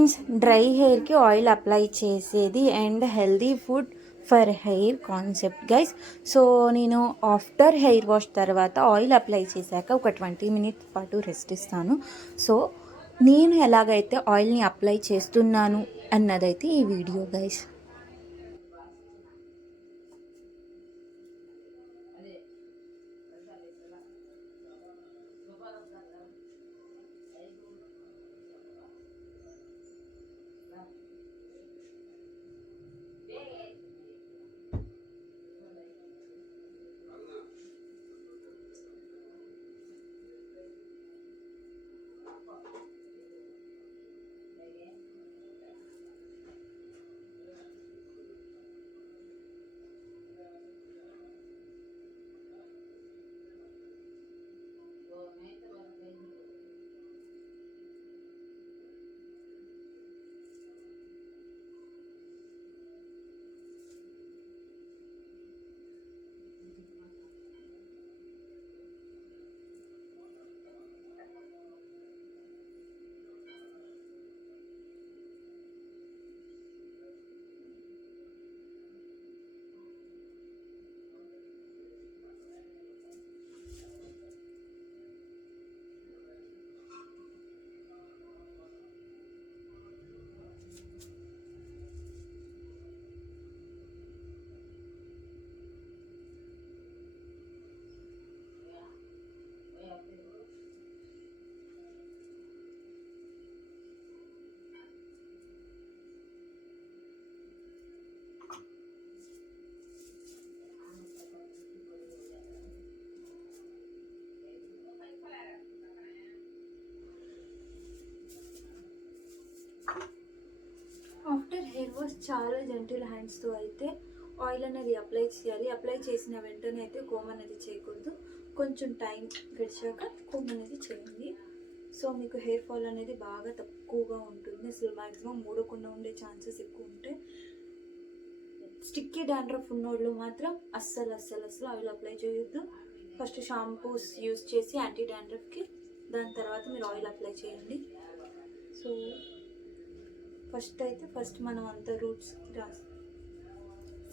Friends, dry హెయిర్కి oil apply చేసేది and healthy food for hair concept guys. So నేను after hair wash తర్వాత oil apply చేశాక ఒక 20 మినిట్స్ పాటు రెస్ట్ ఇస్తాను. సో నేను ఎలాగైతే ఆయిల్ని అప్లై చేస్తున్నాను అన్నదైతే ఈ video guys. After hair wash చాలా జెంటిల్ హ్యాండ్స్తో అయితే ఆయిల్ అనేది అప్లై చేయాలి. అప్లై చేసిన వెంటనే అయితే కోమ్ అనేది చేయకూడదు. కొంచెం టైం గడిచాక కోమ్ అనేది చేయండి. సో మీకు హెయిర్ ఫాల్ అనేది బాగా తక్కువగా ఉంటుంది. అసలు మ్యాక్సిమం మూడకుండా ఉండే ఛాన్సెస్ ఎక్కువ ఉంటాయి. స్టిక్కీ డాండ్రఫ్ ఉన్నోళ్ళు మాత్రం అస్సలు ఆయిల్ అప్లై చేయొద్దు. ఫస్ట్ షాంపూస్ యూస్ చేసి యాంటీ డాండ్రఫ్కి, దాని తర్వాత మీరు ఆయిల్ అప్లై చేయండి. సో ఫస్ట్ మనం అంతా రూట్స్కి రాసి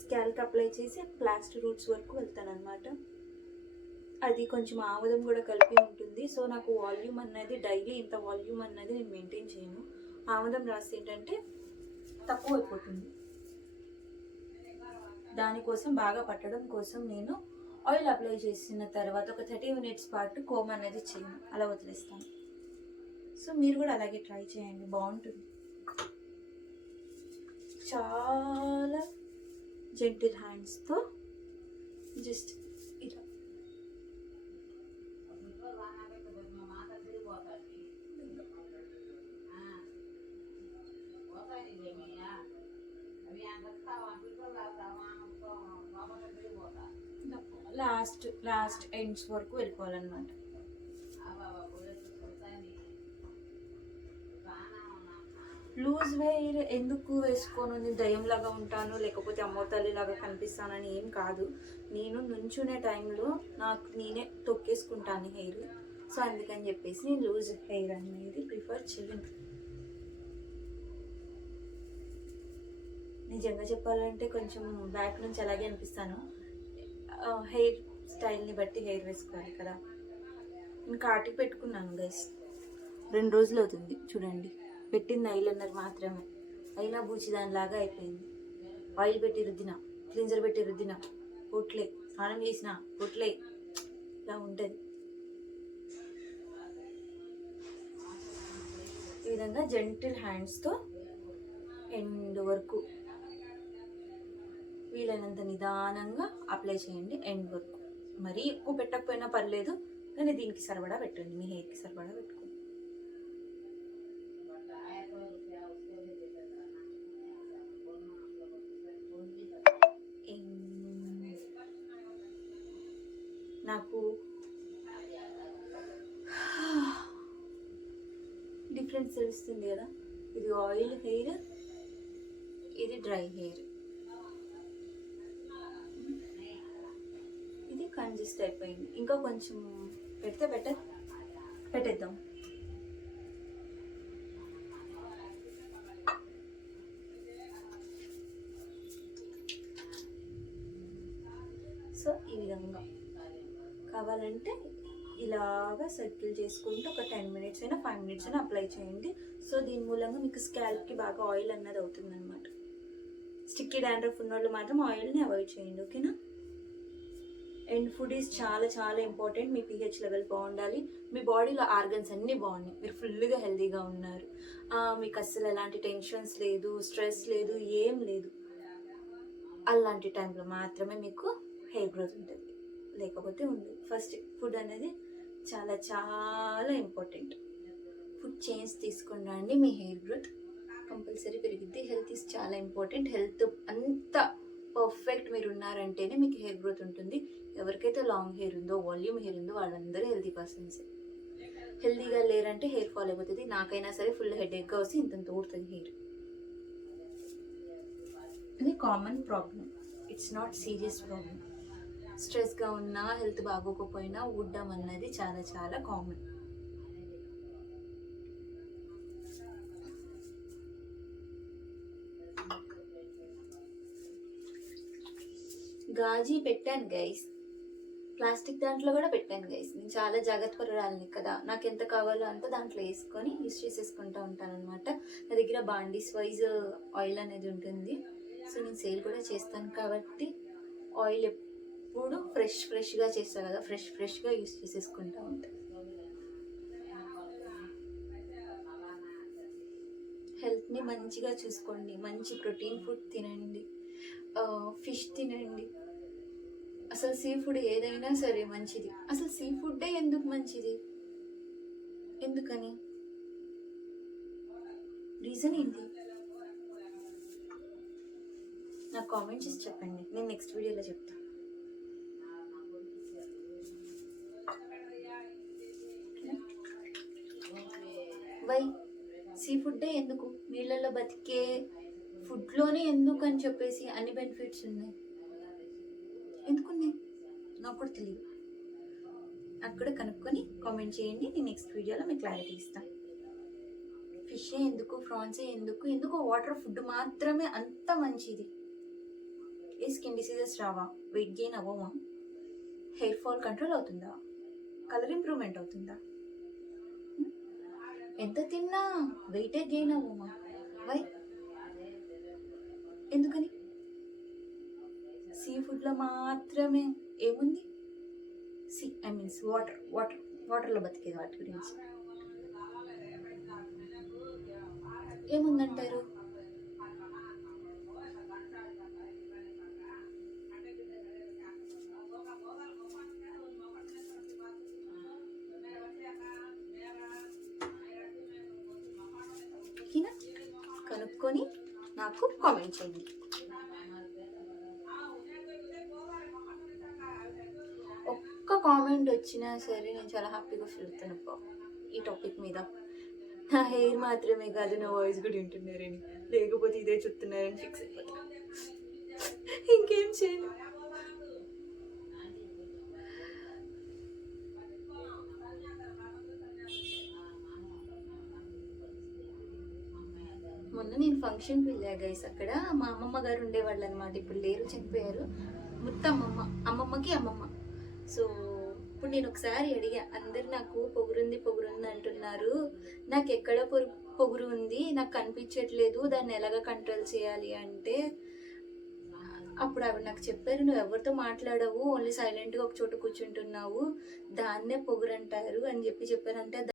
స్కాల్కి అప్లై చేసి లాస్ట్ రూట్స్ వరకు వెళ్తాను అనమాట. అది కొంచెం ఆముదం కూడా కలిపి ఉంటుంది. సో నాకు వాల్యూమ్ అన్నది డైలీ ఇంత వాల్యూమ్ అన్నది నేను మెయింటైన్ చేయను. ఆముదం రాసి ఏంటంటే తక్కువ అయిపోతుంది. దానికోసం బాగా పట్టడం కోసం నేను ఆయిల్ అప్లై చేసిన తర్వాత ఒక 30 మినిట్స్ పాటు కోమ్ అనేది చేయను, అలా వదిలేస్తాను. సో మీరు కూడా అలాగే ట్రై చేయండి, బాగుంటుంది. చాలా జెంటిల్ హ్యాండ్స్తో జస్ట్ ఇలా లాస్ట్ ఎండ్స్ వరకు వెళ్ళిపోవాలన్నమాట. లూజ్ హెయిర్ ఎందుకు వేసుకోను, దయ్యంలాగా ఉంటాను లేకపోతే అమ్మోతల్లిలాగా కనిపిస్తానని ఏం కాదు. నేను నుంచునే టైంలో నాకు నేనే తొక్కేసుకుంటాను హెయిర్. సో అందుకని చెప్పేసి నేను లూజ్ హెయిర్ అనేది ప్రిఫర్ చేయను. నిజంగా చెప్పాలంటే కొంచెం బ్యాక్ నుంచి అలాగే అనిపిస్తాను. హెయిర్ స్టైల్ని బట్టి హెయిర్ వేసుకోవాలి కదా. నేను కాటికి పెట్టుకున్నాను గైస్, 2 రోజులు అవుతుంది చూడండి. పెట్టింది ఐలైనర్ మాత్రమే, అయినా బూచి దానిలాగా అయిపోయింది. ఆయిల్ పెట్టి రుద్దిన, క్లిన్జర్ పెట్టి రుద్దిన, పొట్లే, స్నానం చేసిన పొట్లే, ఇలా ఉంటుంది. ఈ విధంగా జెంటిల్ హ్యాండ్స్తో ఎండ్ వరకు వీలైనంత నిదానంగా అప్లై చేయండి. ఎండ్ వరకు మరీ ఎక్కువ పెట్టకపోయినా పర్లేదు, కానీ దీనికి సరిపడా పెట్టండి, మీ హెయిర్కి సరిపడా పెట్టుకోండి. నాకు డిఫరెన్స్ తెలుస్తుంది కదా. ఇది ఆయిల్ హెయిర్, ఇది డ్రై హెయిర్. ఇది కంజెస్ట్ అయిపోయింది. ఇంకా కొంచెం పెట్టేద్దాం. సో ఈ విధంగా కావాలంటే ఇలాగా సర్కిల్ చేసుకుంటూ ఒక 10 మినిట్స్ అయినా 5 మినిట్స్ అయినా అప్లై చేయండి. సో దీని మూలంగా మీకు స్కాల్ప్కి బాగా ఆయిల్ అన్నది అవుతుంది అనమాట. స్టిక్కీ డాండ్రఫ్ ఉన్న వాళ్ళు మాత్రం ఆయిల్ని అవాయిడ్ చేయండి, ఓకేనా. అండ్ ఫుడ్ ఈజ్ చాలా చాలా ఇంపార్టెంట్. మీ pH లెవెల్ బాగుండాలి, మీ బాడీలో ఆర్గన్స్ అన్నీ బాగున్నాయి, మీరు ఫుల్గా హెల్తీగా ఉన్నారు, మీకు అస్సలు ఎలాంటి టెన్షన్స్ లేదు, స్ట్రెస్ లేదు, ఏం లేదు. అలాంటి టైంలో మాత్రమే మీకు హెయిర్ గ్రోత్ ఉంటుంది, లేకపోతే ఉండదు. ఫస్ట్ ఫుడ్ అనేది చాలా చాలా ఇంపార్టెంట్. ఫుడ్ చేంజ్ తీసుకుని రండి, మీ హెయిర్ గ్రోత్ కంపల్సరీ పెరిగిద్ది. హెల్త్ ఈజ్ చాలా ఇంపార్టెంట్. హెల్త్ అంతా పర్ఫెక్ట్ మీరు ఉన్నారంటేనే మీకు హెయిర్ గ్రోత్ ఉంటుంది. ఎవరికైతే లాంగ్ హెయిర్ ఉందో, వాల్యూమ్ హెయిర్ ఉందో వాళ్ళందరూ హెల్తీ పర్సన్స్. హెల్తీగా లేరంటే హెయిర్ ఫాల్ అయిపోతుంది. నాకైనా సరే ఫుల్ హెడేక్గా వస్తే ఇంత ఊడుతుంది హెయిర్. ఇది common problem, it's not serious problem. స్ట్రెస్గా ఉన్నా, హెల్త్ బాగోకపోయినా ఊడడం అన్నది చాలా చాలా కామన్. గాజీ పెట్టాను గైస్, ప్లాస్టిక్ దాంట్లో కూడా పెట్టాను గైస్. నేను చాలా జాగ్రత్త పడాలని కదా, నాకు ఎంత కావాలో అంత దాంట్లో వేసుకొని యూస్ చేసేసుకుంటూ ఉంటాను అనమాట. నా దగ్గర బాండీస్ వైజ్ ఆయిల్ అనేది ఉంటుంది. సో నేను సేల్ కూడా చేస్తాను కాబట్టి ఆయిల్ ఎప్పుడు ఫ్రెష్గా చేస్తాను కదా, ఫ్రెష్గా యూస్ చేసేసుకుంటూ ఉంటాను. హెల్త్ని మంచిగా చూసుకోండి, మంచి ప్రోటీన్ ఫుడ్ తినండి, ఫిష్ తినండి. అసలు సీ ఫుడ్ ఏదైనా సరే మంచిది. అసలు సీ ఫుడ్డే ఎందుకు మంచిది, ఎందుకని రీజన్ ఏంటి నాకు కామెంట్ చేసి చెప్పండి, నేను నెక్స్ట్ వీడియోలో చెప్తాను. వై సీ ఫుడ్డే ఎందుకు, నీళ్ళల్లో బతికే ఫుడ్లోనే ఎందుకు అని చెప్పేసి అన్ని బెనిఫిట్స్ ఉన్నాయి. ఎందుకున్నాయి నాకు కూడా తెలియదు. నాకు కూడా కనుక్కొని కామెంట్ చేయండి, నేను నెక్స్ట్ వీడియోలో మీకు క్లారిటీ ఇస్తాను. ఫిషే ఎందుకు, ప్రాన్సే ఎందుకు వాటర్ ఫుడ్ మాత్రమే అంత మంచిది. ఏ స్కిన్ డిసీజెస్ రావా, వెయిట్ గెయిన్ అవ్వమా, హెయిర్ ఫాల్ కంట్రోల్ అవుతుందా, కలర్ ఇంప్రూవ్మెంట్ అవుతుందా, ఎంత తిన్నా వెయిటే గెయిన్ అవ్వమా, వై ఎందుకని? సీ ఫుడ్లో మాత్రమే ఏముంది, వాటర్లో బతికేది వాటి గురించి ఏముందంటారు? కనుక్కొని నాకు కామెంట్ చేయండి. ఒక్క కామెంట్ వచ్చినా సరే నేను చాలా హ్యాపీగా ఫీల్ అవుతాను ఈ టాపిక్ మీద. నా హెయిర్ మాత్రమే కాదు, నా వాయిస్ కూడా వింటున్నారని, లేకపోతే ఇదే చెప్తున్నారని ఫిక్స్ అయిపోతాను. ఇంకేం చేయను. మొన్న నేను ఫంక్షన్కి వెళ్ళా గైస్. అక్కడ మా అమ్మమ్మ గారు ఉండేవాళ్ళు అనమాట, ఇప్పుడు లేరు, చనిపోయారు. అమ్మమ్మకి అమ్మమ్మ. సో ఇప్పుడు నేను ఒకసారి అడిగా, అందరు నాకు పొగురుంది అంటున్నారు, నాకు ఎక్కడ పొగురు ఉంది, నాకు కనిపించట్లేదు, దాన్ని ఎలాగ కంట్రోల్ చేయాలి అంటే, అప్పుడు ఆవిడ నాకు చెప్పారు, నువ్వు ఎవరితో మాట్లాడవు, ఓన్లీ సైలెంట్గా ఒక చోట కూర్చుంటున్నావు, దాన్నే పొగురు అంటారు అని చెప్పారంటే.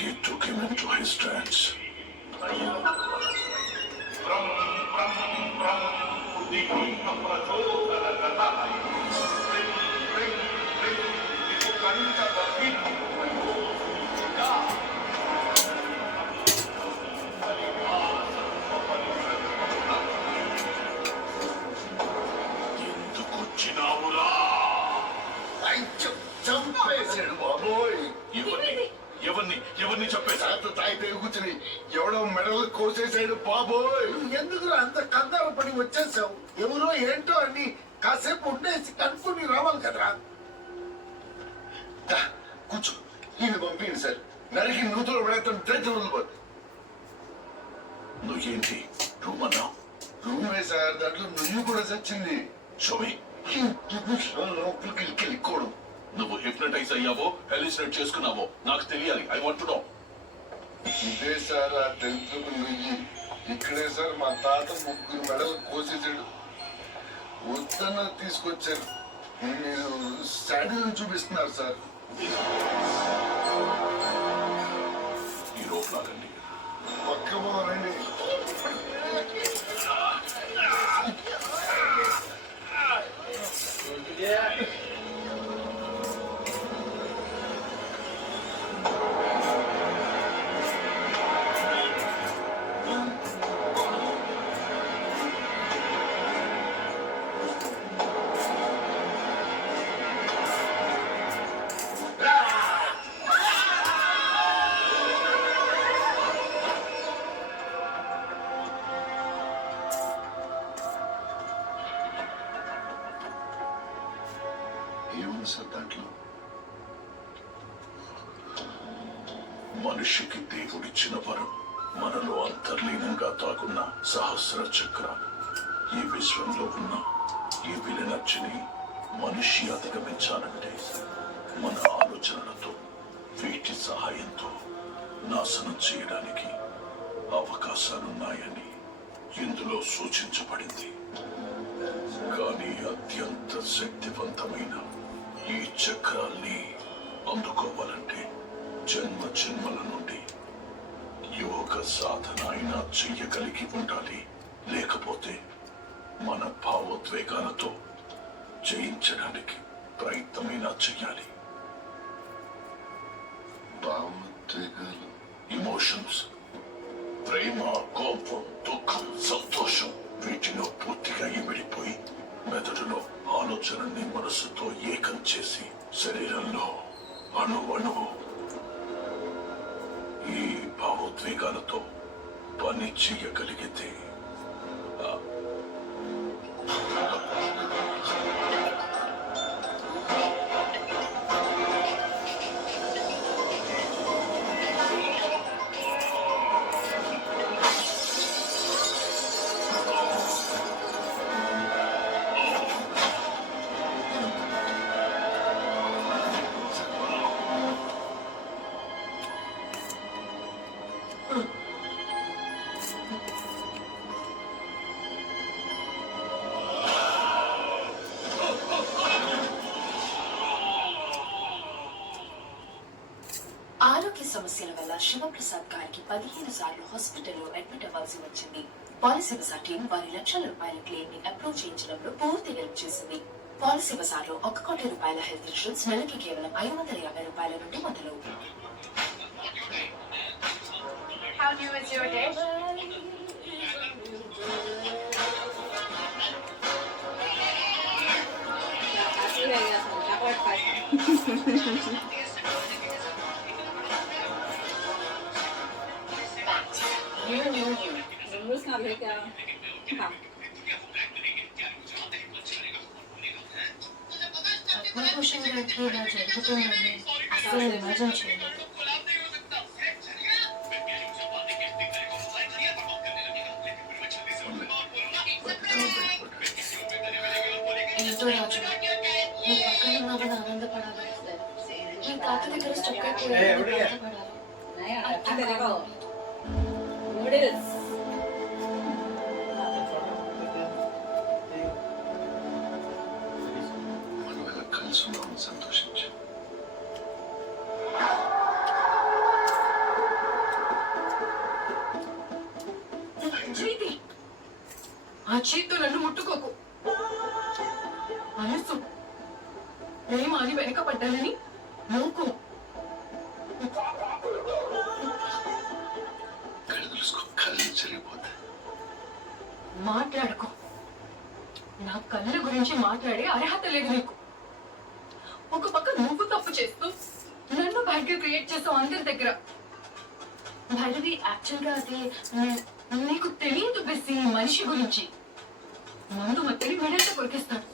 He took him into his trance. ఎందుకు వచ్చినావురా? చంపే కోసేసాడు బాబోయ్. ఎందుకు అంత కంగారు పడి వచ్చేసావు? ఎవరో ఏంటో అని కాసేపు ఉండేసి కనుక్కొని రావాలి కదరా. దా, కూర్చో. ఈయన పంపింది సార్. నరికి నూతులు పడేస్తాను. చేతులు వదిలిపోద్ది. నువ్వేంటి రూమ్ అన్నావు? రూమే సార్, దాంట్లో నువ్వు కూడా చచ్చింది. షోమి లోపలికి వెళ్ళిపోవడం. నువ్వు హిప్నటైజ్ అయ్యావో హెలిసినేట్ చేసుకున్నావో నాకు తెలియాలి. I want to know. ఇదే సార్ ఆ తెలుసుకు నుయ్యి. ఇక్కడే సార్ మా తాత 3 మెడలు కోసేసాడు. ఉత్తన్న తీసుకొచ్చారు. మీరు శాడీలను చూపిస్తున్నారు సార్. ఈ రోప్ లాగండి. పక్క పోరండి. ఏముంది సార్ దాంట్లో? మనిషికి దేవుడిచ్చిన వరం, మనలో అంతర్లీనంగా తాకున్న సహస్ర చక్రాలు. ఈ విశ్వంలో ఉన్న ఈ విలనర్చిని మనిషి అధిగమించాలంటే మన ఆలోచనలతో, వీటి సహాయంతో నాశనం చేయడానికి అవకాశాలున్నాయని ఇందులో సూచించబడింది. కానీ అత్యంత శక్తివంతమైన ఈ చక్రాల్ని అందుకోవాలంటే జన్మ జన్మల నుండి యోగ సాధన అయినా చెయ్యగలిగి ఉండాలి. లేకపోతే మన భావోద్వేగాలతో జయించడానికి ప్రయత్నమైనా చెయ్యాలి. భావోద్వేగాలు, ఇమోషన్స్, ప్రేమ, కోపం, దుఃఖం, సంతోషం, వీటిలో పూర్తిగా ఇమిడిపోయి మెదడులో ఆలోచనని మనసుతో ఏకం చేసి శరీరంలో అణువణువు ఈ భావోద్వేగాలతో పని చేయగలిగితే ఆరోగ్య సమస్యల వల్ల శివప్రసాద్ గారికి 15 సార్లు హాస్పిటల్లో అడ్మిట్ అవ్వాల్సి వచ్చింది. పాలసీ బజార్ టీం వారి లక్షల రూపాయల క్లెయిమ్ ని అప్రూవ్ చేయించడంలో పూర్తి హెల్ప్ చేసింది. పాలసీ బజార్ లో 1 కోటి రూపాయల హెల్త్ ఇన్సూరెన్స్ నెలకి కేవలం 550 రూపాయల నుండి మొదలు. How new is your dish? Noodles खा ले क्या? हाँ. క్వశ్చన్ ఇలా జరుగుతుందని అసలు ఇమాజిన్ చేయలేదు. ఏంటో రాజు, నువ్వు పక్కన ఉన్నావని ఆనందపడాలి. నీ తాత దగ్గర స్టక్ అయిపోయావు బాధపడాలి. नहीं अच्छा देखो. नूडल्स. మనం ఇలా కలిసి ఉన్నామని సంతోషించు. చీతి, ఆ చేతితో నన్ను ముట్టుకోకు. మనసు ప్రేమ అని వెనకపడ్డానని నోకు. కళ్ళు తెలుసుకో, కళ్ళు చెరిగిపోతాయి. మాట్లాడుకో. నా కళ్ళ గురించి మాట్లాడే అర్హత లేదు నీకు. ఒక పక్క నువ్వు తప్పు చేస్తూ నన్ను బ్యాడ్గా క్రియేట్ చేస్తావు అందరి దగ్గర. భైరవి యాక్చువల్ గా అది నీకు తెలియదు బెస్సి మనిషి గురించి ముందు మత్తడి మెడల్తో కొరికేస్తాడు